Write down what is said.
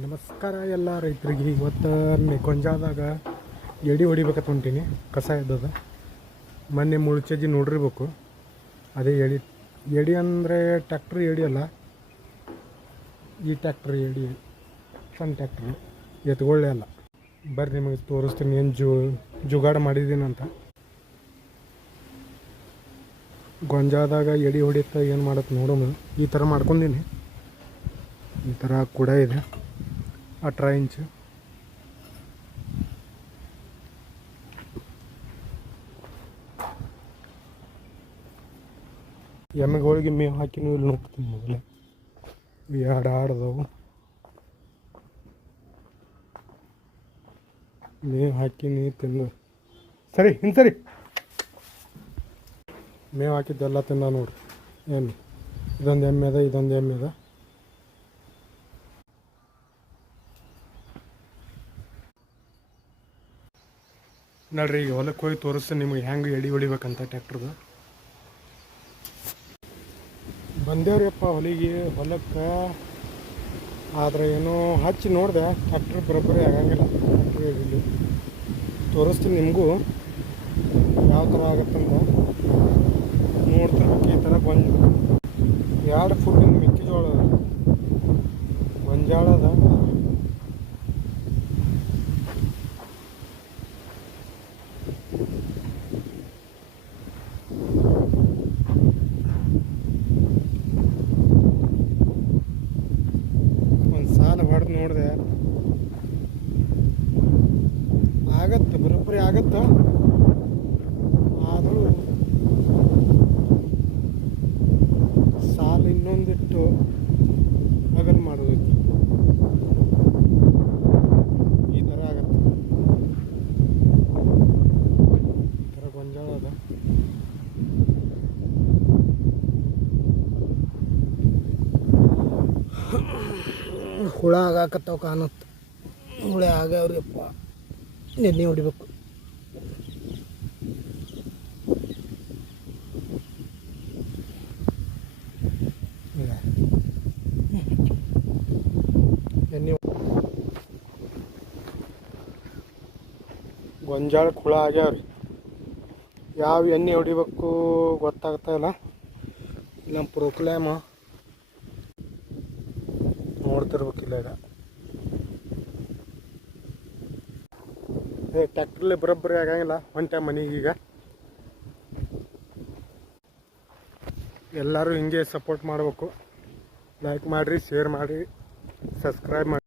ನಮಸ್ಕಾರ ಎಲ್ಲ ರೈತರಿಗೆ. ಇವತ್ತು ಗೊಂಜಾಳದಾಗ ಎಡಿ ಹೊಡಿಬೇಕಂತ ಹೊಂಟೀನಿ. ಕಸ ಇದ್ದದ ಮೊನ್ನೆ ಮುಳ್ಚಜ್ಜಿ ನೋಡಿರ್ಬೇಕು. ಅದೇ ಎಡಿ ಅಂದರೆ ಟ್ಯಾಕ್ಟ್ರಿ ಎಡಿ ಅಲ್ಲ, ಈ ಟ್ಯಾಕ್ಟ್ರಿ ಎಡಿ, ಸಣ್ಣ ಟ್ಯಾಕ್ಟ್ರಿ, ಎತ್ಕೊಳ್ಳೆ ಅಲ್ಲ. ಬರ್ರಿ ನಿಮಗೆ ತೋರಿಸ್ತೀನಿ ಏನು ಜುಗಾಡು ಮಾಡಿದ್ದೀನಂತ. ಗೊಂಜಾಳದಾಗ ಎಡಿ ಹೊಡಿತಾ ಏನು ಮಾಡತ್ತೆ ನೋಡೋಣ. ಈ ಥರ ಮಾಡ್ಕೊಂಡೀನಿ. ಈ ಥರ ಕೂಡ ಇದೆ 18 ಇಂಚು. ಎಮ್ಮೆಗಳಿಗೆ ಮೇವು ಹಾಕಿ ನೀವು ಇಲ್ಲಿ ನೋಡ್ತೀನಿ. ಮೊದಲೇ ಎರಡು ಆಡ್ದವು, ಮೇವು ಹಾಕಿ ನೀರು ತಿಂದು ಸರಿ ಸರಿ ಮೇವು ಹಾಕಿದ್ದೆಲ್ಲ ತಿಂದ ನೋಡ್ರಿ. ಎಮ್ಮೆ ಇದೊಂದು ಎಮ್ಮೆ ಅದ, ಇದೊಂದು ಎಮ್ಮೆ ಅದ. ನೋಡ್ರಿ, ಈಗ ಹೊಲಕ್ಕೆ ಹೋಗಿ ತೋರಿಸ್ತೀನಿ ನಿಮಗೆ ಹೆಂಗೆ ಎಡಿ ಹೊಡಿಬೇಕಂತ ಟ್ಯಾಕ್ಟ್ರದು. ಬಂದೇವ್ರಿಯಪ್ಪ ಹೊಲಕ್ಕೆ. ಆದರೆ ಏನೋ ಹಚ್ಚಿ ನೋಡಿದೆ, ಟ್ಯಾಕ್ಟ್ರ್ ಬರೋಬ್ಬರಿ ಆಗಂಗಿಲ್ಲ. ಟ್ಯಾಕ್ಟ್ರ್ ಎಡಿಲಿ ತೋರಿಸ್ತೀನಿ ನಿಮಗೂ ಯಾವ ಥರ ಆಗತ್ತಂತ. ನೋಡ್ತಿರ್ಬೇಕು. ಈ ಥರ 2 ಫುಟ್ಟಿನ ಮೆಕ್ಕೆಜೋಳ ಗೊಂಜಾಳದ. ಹೊಡೆದು ನೋಡಿದೆ, ಆಗತ್ತೆ, ಬರೋಬ್ಬರಿ ಆಗತ್ತೆ. ಆದರೂ ಸಾಲು ಇನ್ನೊಂದಿಟ್ಟು ಬಗಲ್ ಮಾಡೋದೈತಿ. ಈ ಥರ ಆಗತ್ತೆ. ಈ ಥರ ಗೊಂಜಾಳ ಅದ. ಹುಳ ಆಗಾಕತ್ತಾವ ಕಾಣುತ್ತೆ. ಹುಳ ಆಗ್ಯಾವ್ರಿಯಪ್ಪ. ಎಣ್ಣೆ ಹೊಡಿಬೇಕು. ಎಣ್ಣೆ ಗೊಂಜಾಳಕ್ಕೆ ಹುಳ ಆಗ್ಯಾವ್ರಿ. ಯಾವ ಎಣ್ಣೆ ಹೊಡಿಬೇಕು ಗೊತ್ತಾಗ್ತಾ ಇಲ್ಲ. ಇಲ್ಲ ಪ್ರೋಕ್ಲೇಮ ನೋಡ್ತಿರ್ಬೇಕಿಲ್ಲ. ಈಗ ಟ್ಯಾಕ್ಟ್ರಲ್ಲಿ ಬರೋಬ್ಬರಿ ಆಗಂಗಿಲ್ಲ. ಒನ್ ಟೈಮ್ ಮನೆಗೆ. ಈಗ ಎಲ್ಲರೂ ಹಿಂಗೆ ಸಪೋರ್ಟ್ ಮಾಡಬೇಕು. ಲೈಕ್ ಮಾಡಿರಿ, ಶೇರ್ ಮಾಡಿರಿ, ಸಬ್ಸ್ಕ್ರೈಬ್ ಮಾಡಿ.